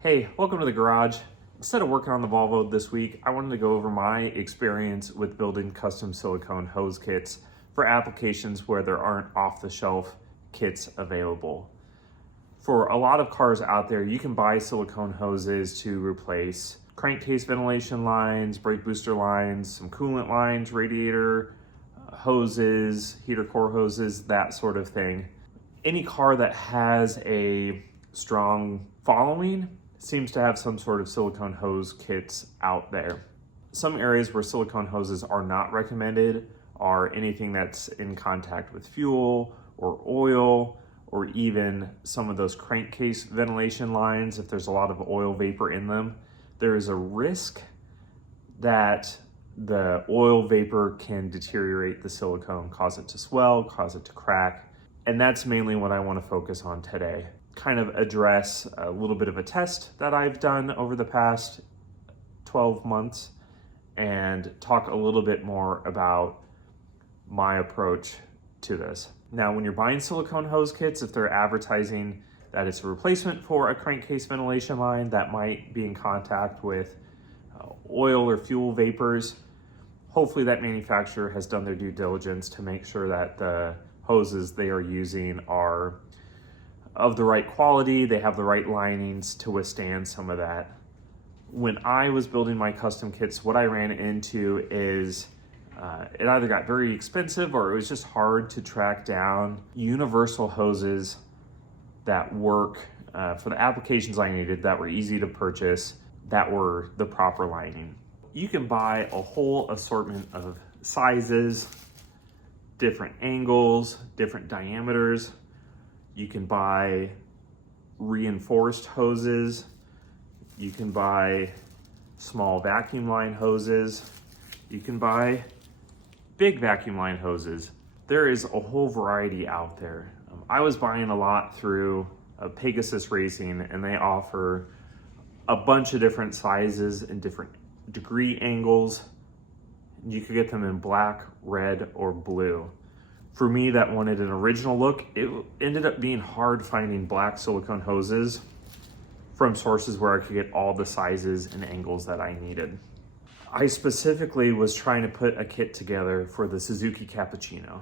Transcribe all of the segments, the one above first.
Hey, welcome to the garage. Instead of working on the Volvo this week, I wanted to go over my experience with building custom silicone hose kits for applications where there aren't off-the-shelf kits available. For a lot of cars out there, you can buy silicone hoses to replace crankcase ventilation lines, brake booster lines, some coolant lines, radiator hoses, heater core hoses, that sort of thing. Any car that has a strong following seems to have some sort of silicone hose kits out there. Some areas where silicone hoses are not recommended are anything that's in contact with fuel or oil, or even some of those crankcase ventilation lines. If there's a lot of oil vapor in them, there is a risk that the oil vapor can deteriorate the silicone, cause it to swell, cause it to crack. And that's mainly what I want to focus on today. Kind of address a little bit of a test that I've done over the past 12 months and talk a little bit more about my approach to this. Now, when you're buying silicone hose kits, if they're advertising that it's a replacement for a crankcase ventilation line that might be in contact with oil or fuel vapors, hopefully that manufacturer has done their due diligence to make sure that the hoses they are using are of the right quality, they have the right linings to withstand some of that. When I was building my custom kits, what I ran into is it either got very expensive or it was just hard to track down universal hoses that work for the applications I needed, that were easy to purchase, that were the proper lining. You can buy a whole assortment of sizes, different angles, different diameters. You can buy reinforced hoses. You can buy small vacuum line hoses. You can buy big vacuum line hoses. There is a whole variety out there. I was buying a lot through Pegasus Racing, and they offer a bunch of different sizes and different degree angles. You could get them in black, red, or blue. For me that wanted an original look, it ended up being hard finding black silicone hoses from sources where I could get all the sizes and angles that I needed. I specifically was trying to put a kit together for the Suzuki Cappuccino.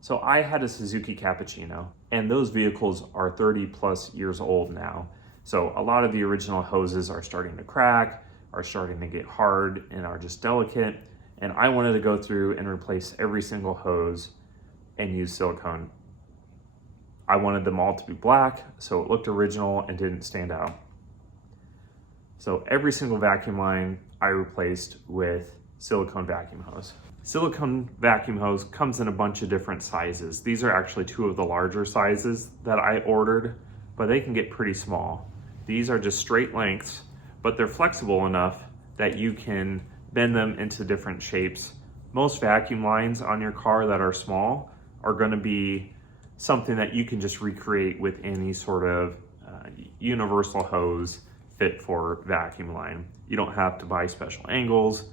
So I had a Suzuki Cappuccino, and those vehicles are 30 plus years old now. So a lot of the original hoses are starting to crack, are starting to get hard, and are just delicate. And I wanted to go through and replace every single hose and use silicone. I wanted them all to be black so it looked original and didn't stand out. So every single vacuum line I replaced with silicone vacuum hose. Silicone vacuum hose comes in a bunch of different sizes. These are actually two of the larger sizes that I ordered, but they can get pretty small. These are just straight lengths, but they're flexible enough that you can bend them into different shapes. Most vacuum lines on your car that are small are going to be something that you can just recreate with any sort of universal hose fit for vacuum line. You don't have to buy special angles.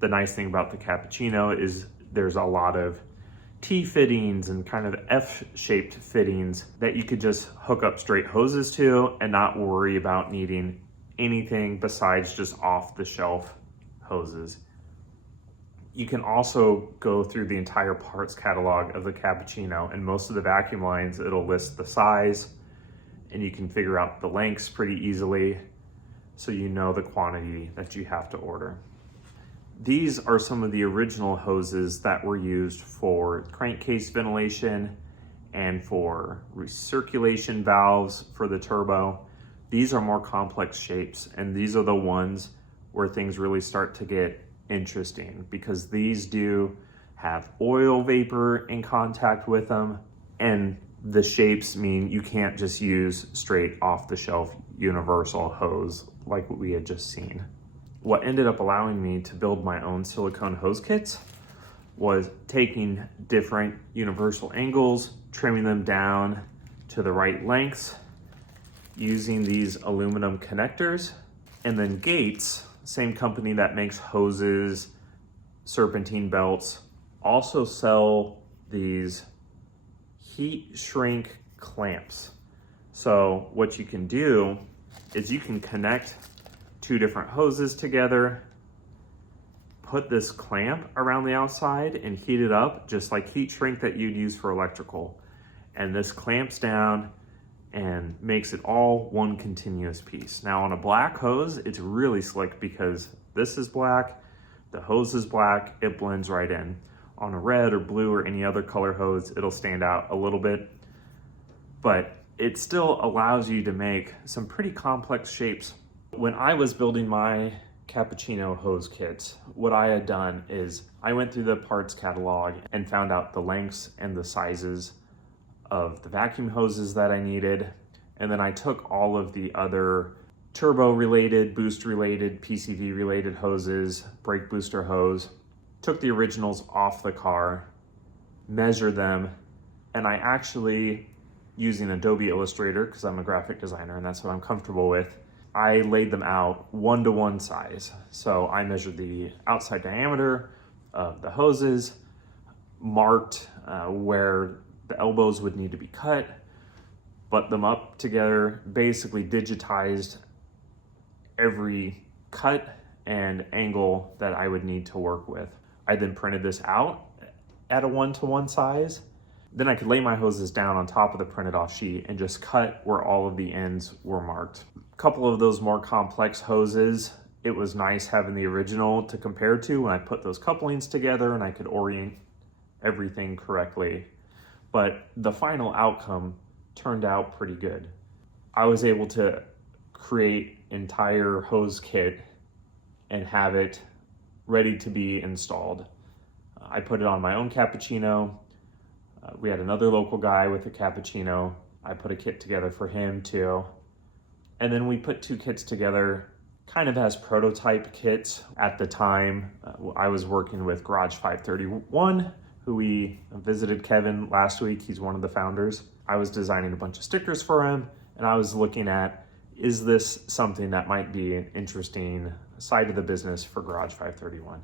The nice thing about the Cappuccino is there's a lot of T fittings and kind of F-shaped fittings that you could just hook up straight hoses to and not worry about needing anything besides just off-the-shelf hoses. You can also go through the entire parts catalog of the Cappuccino, and most of the vacuum lines, it'll list the size, and you can figure out the lengths pretty easily, so you know the quantity that you have to order. These are some of the original hoses that were used for crankcase ventilation and for recirculation valves for the turbo. These are more complex shapes, and these are the ones where things really start to get interesting, because these do have oil vapor in contact with them, and the shapes mean you can't just use straight off-the-shelf universal hose like what we had just seen. What ended up allowing me to build my own silicone hose kits was taking different universal angles, trimming them down to the right lengths, using these aluminum connectors, and then Gates, same company that makes hoses, serpentine belts, also sell these heat shrink clamps. So what you can do is you can connect two different hoses together, put this clamp around the outside and heat it up just like heat shrink that you'd use for electrical. And this clamps down and makes it all one continuous piece. Now on a black hose, it's really slick because this is black, the hose is black, it blends right in. On a red or blue or any other color hose, it'll stand out a little bit, but it still allows you to make some pretty complex shapes. When I was building my cappuccino hose kits, what I had done is I went through the parts catalog and found out the lengths and the sizes of the vacuum hoses that I needed. And then I took all of the other turbo related, boost related, PCV related hoses, brake booster hose, took the originals off the car, measured them, and I actually, using Adobe Illustrator, because I'm a graphic designer and that's what I'm comfortable with, I laid them out 1-to-1 size. So I measured the outside diameter of the hoses, marked where the elbows would need to be cut, butt them up together, basically digitized every cut and angle that I would need to work with. I then printed this out at a 1-to-1 size. Then I could lay my hoses down on top of the printed off sheet and just cut where all of the ends were marked. A couple of those more complex hoses, it was nice having the original to compare to when I put those couplings together and I could orient everything correctly. But the final outcome turned out pretty good. I was able to create entire hose kit and have it ready to be installed. I put it on my own cappuccino. We had another local guy with a cappuccino. I put a kit together for him too. And then we put two kits together kind of as prototype kits. At the time, I was working with Garage 531, who we visited Kevin last week. He's one of the founders. I was designing a bunch of stickers for him, and I was looking at, is this something that might be an interesting side of the business for Garage 531?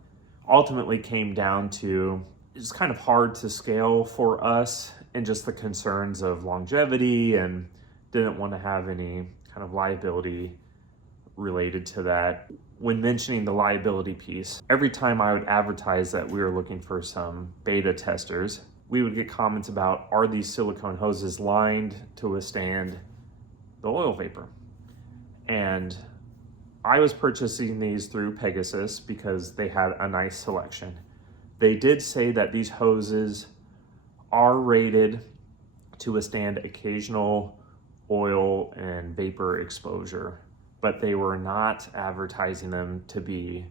Ultimately came down to, it's kind of hard to scale for us and just the concerns of longevity, and didn't want to have any kind of liability related to that. When mentioning the liability piece, every time I would advertise that we were looking for some beta testers, we would get comments about, are these silicone hoses lined to withstand the oil vapor? And I was purchasing these through Pegasus because they had a nice selection. They did say that these hoses are rated to withstand occasional oil and vapor exposure, but they were not advertising them to be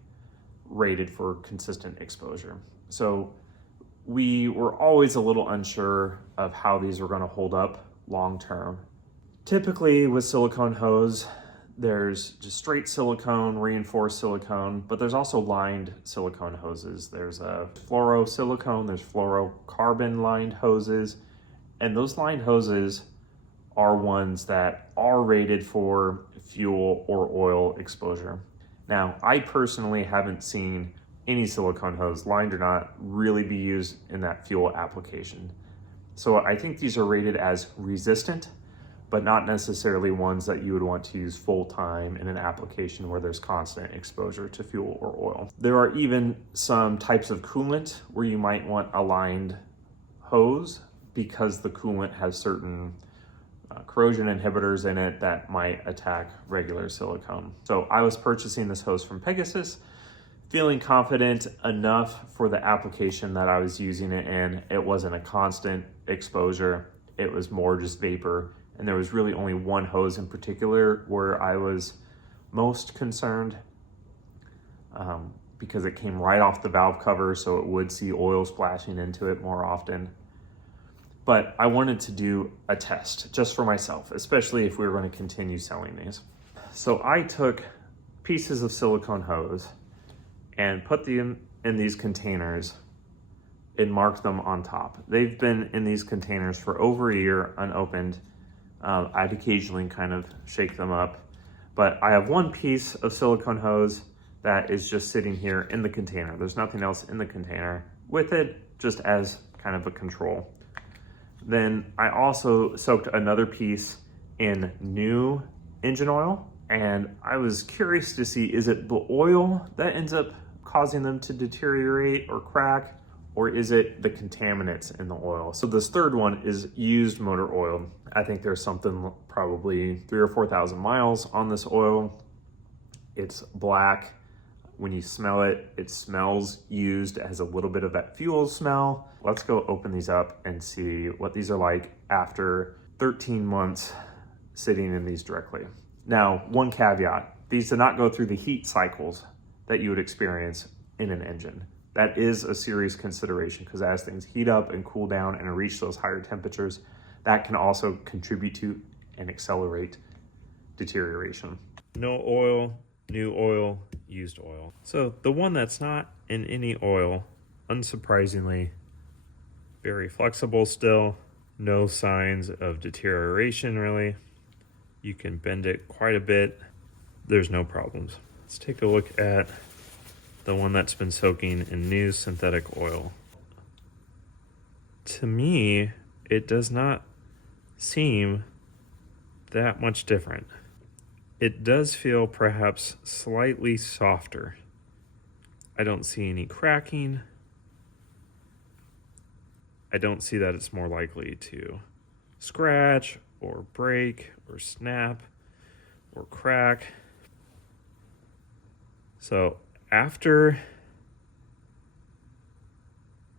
rated for consistent exposure. So we were always a little unsure of how these were going to hold up long term. Typically with silicone hose, there's just straight silicone, reinforced silicone, but there's also lined silicone hoses. There's a fluorosilicone, there's fluorocarbon lined hoses, and those lined hoses are ones that are rated for fuel or oil exposure. Now, I personally haven't seen any silicone hose, lined or not, really be used in that fuel application. So I think these are rated as resistant, but not necessarily ones that you would want to use full time in an application where there's constant exposure to fuel or oil. There are even some types of coolant where you might want a lined hose because the coolant has certain corrosion inhibitors in it that might attack regular silicone. So I was purchasing this hose from Pegasus, feeling confident enough for the application that I was using it in. It wasn't a constant exposure, it was more just vapor. And there was really only one hose in particular where I was most concerned because it came right off the valve cover, so it would see oil splashing into it more often. But I wanted to do a test just for myself, especially if we were going to continue selling these. So I took pieces of silicone hose and put them in these containers and marked them on top. They've been in these containers for over a year, unopened. I'd occasionally kind of shake them up, but I have one piece of silicone hose that is just sitting here in the container. There's nothing else in the container with it, just as kind of a control. Then I also soaked another piece in new engine oil, and I was curious to see, is it the oil that ends up causing them to deteriorate or crack, or is it the contaminants in the oil? So this third one is used motor oil. I think there's something probably 3,000 or 4,000 miles on this oil. It's black. When you smell it, it smells used. It has a little bit of that fuel smell. Let's go open these up and see what these are like after 13 months sitting in these directly. Now, one caveat, these do not go through the heat cycles that you would experience in an engine. That is a serious consideration, because as things heat up and cool down and reach those higher temperatures, that can also contribute to and accelerate deterioration. No oil, new oil, used oil. So the one that's not in any oil, unsurprisingly, very flexible still, no signs of deterioration really. You can bend it quite a bit. There's no problems. Let's take a look at the one that's been soaking in new synthetic oil. To me, it does not seem that much different. It does feel perhaps slightly softer. I don't see any cracking. I don't see that it's more likely to scratch or break or snap or crack. So after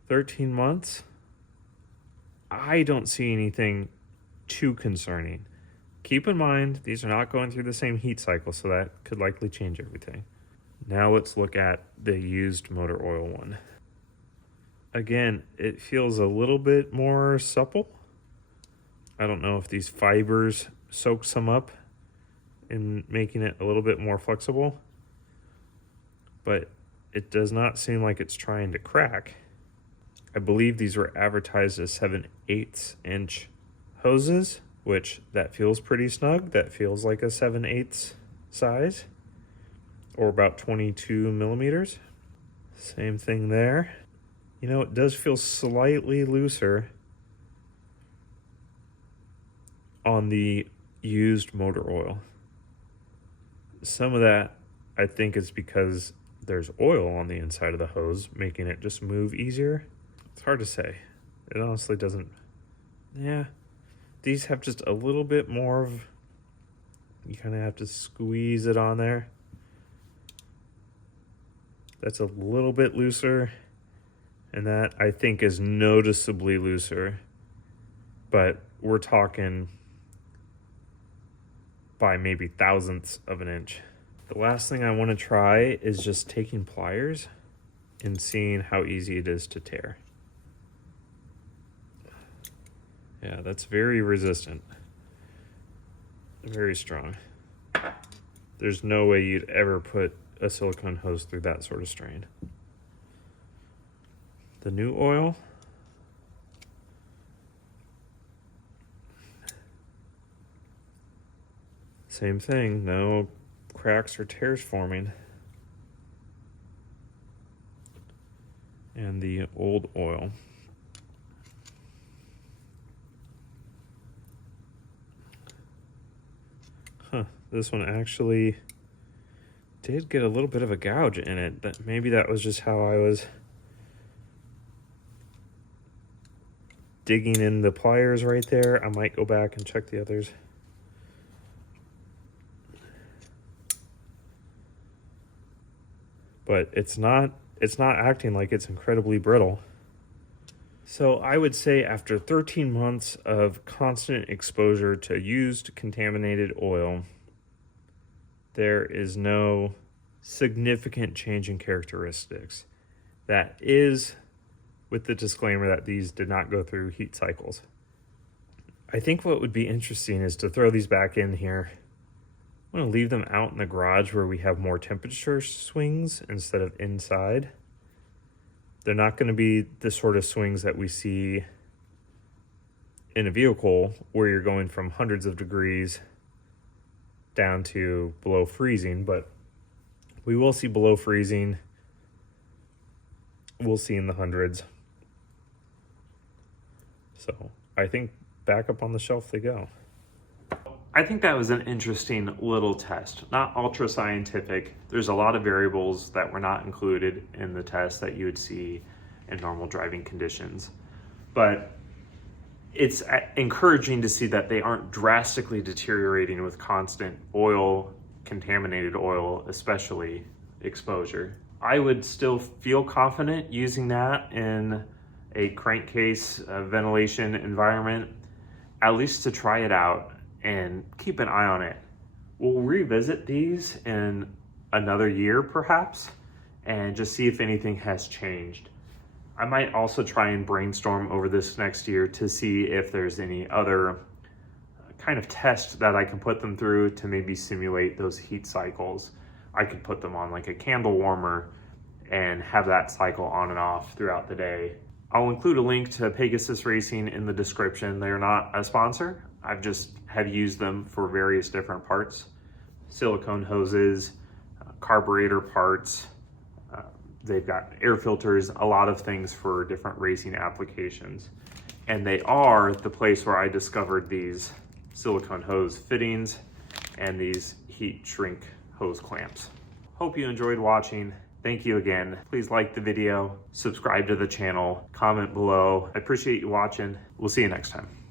13 months, I don't see anything too concerning. Keep in mind, these are not going through the same heat cycle, so that could likely change everything. Now let's look at the used motor oil one. Again, it feels a little bit more supple. I don't know if these fibers soak some up in making it a little bit more flexible, but it does not seem like it's trying to crack. I believe these were advertised as 7/8 inch hoses, which that feels pretty snug. That feels like a 7/8 size, or about 22 millimeters. Same thing there. You know, it does feel slightly looser on the used motor oil. Some of that, I think, is because there's oil on the inside of the hose, making it just move easier. It's hard to say. It honestly doesn't. Yeah, these have just a little bit more of, you kind of have to squeeze it on there. That's a little bit looser, and that I think is noticeably looser, but we're talking by maybe thousandths of an inch. The last thing I want to try is just taking pliers and seeing how easy it is to tear. Yeah, that's very resistant. Very strong. There's no way you'd ever put a silicone hose through that sort of strain. The new oil, same thing, no cracks or tears forming. And the old oil. This one actually did get a little bit of a gouge in it. That maybe that was just how I was digging in the pliers right there. I might go back and check the others. But it's not acting like it's incredibly brittle. So I would say after 13 months of constant exposure to used contaminated oil, there is no significant change in characteristics. That is with the disclaimer that these did not go through heat cycles. I think what would be interesting is to throw these back in here. I'm going to leave them out in the garage where we have more temperature swings instead of inside. They're not going to be the sort of swings that we see in a vehicle where you're going from hundreds of degrees down to below freezing, but we will see below freezing. We'll see in the hundreds. So I think back up on the shelf they go. I think that was an interesting little test, not ultra scientific. There's a lot of variables that were not included in the test that you would see in normal driving conditions. But it's encouraging to see that they aren't drastically deteriorating with constant oil, contaminated oil, especially exposure. I would still feel confident using that in a crankcase ventilation environment, at least to try it out and keep an eye on it. We'll revisit these in another year perhaps, and just see if anything has changed. I might also try and brainstorm over this next year to see if there's any other kind of test that I can put them through to maybe simulate those heat cycles. I could put them on like a candle warmer and have that cycle on and off throughout the day. I'll include a link to Pegasus Racing in the description. They're not a sponsor. I've just have used them for various different parts. Silicone hoses, carburetor parts, they've got air filters, a lot of things for different racing applications. And they are the place where I discovered these silicone hose fittings and these heat shrink hose clamps. Hope you enjoyed watching. Thank you again. Please like the video, subscribe to the channel, comment below. I appreciate you watching. We'll see you next time.